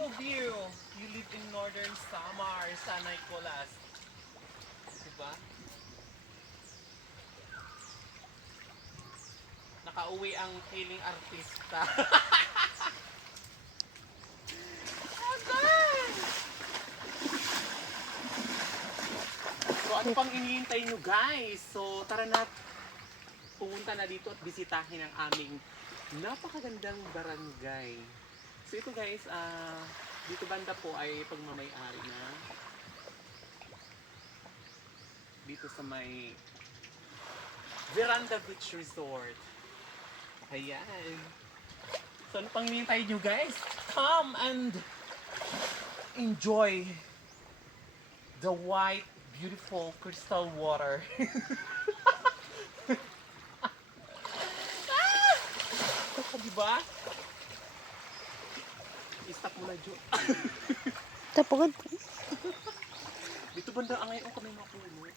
of you. You live in Northern Samar, San Nicolas. Diba? Nakauwi ang kiling artista. So ano pang iniintay nyo guys? So tara na, pumunta na dito at bisitahin ang aming napakagandang barangay. So ito guys, dito banda po ay pagmamay-ari na dito sa may Veranda Beach Resort. Ayan. So ano pang hinihintay nyo guys? Come and enjoy the white, beautiful crystal water. Diba? I-stop mo na, Jo. Tapagod. Dito banda ang ngayon kami mapuno.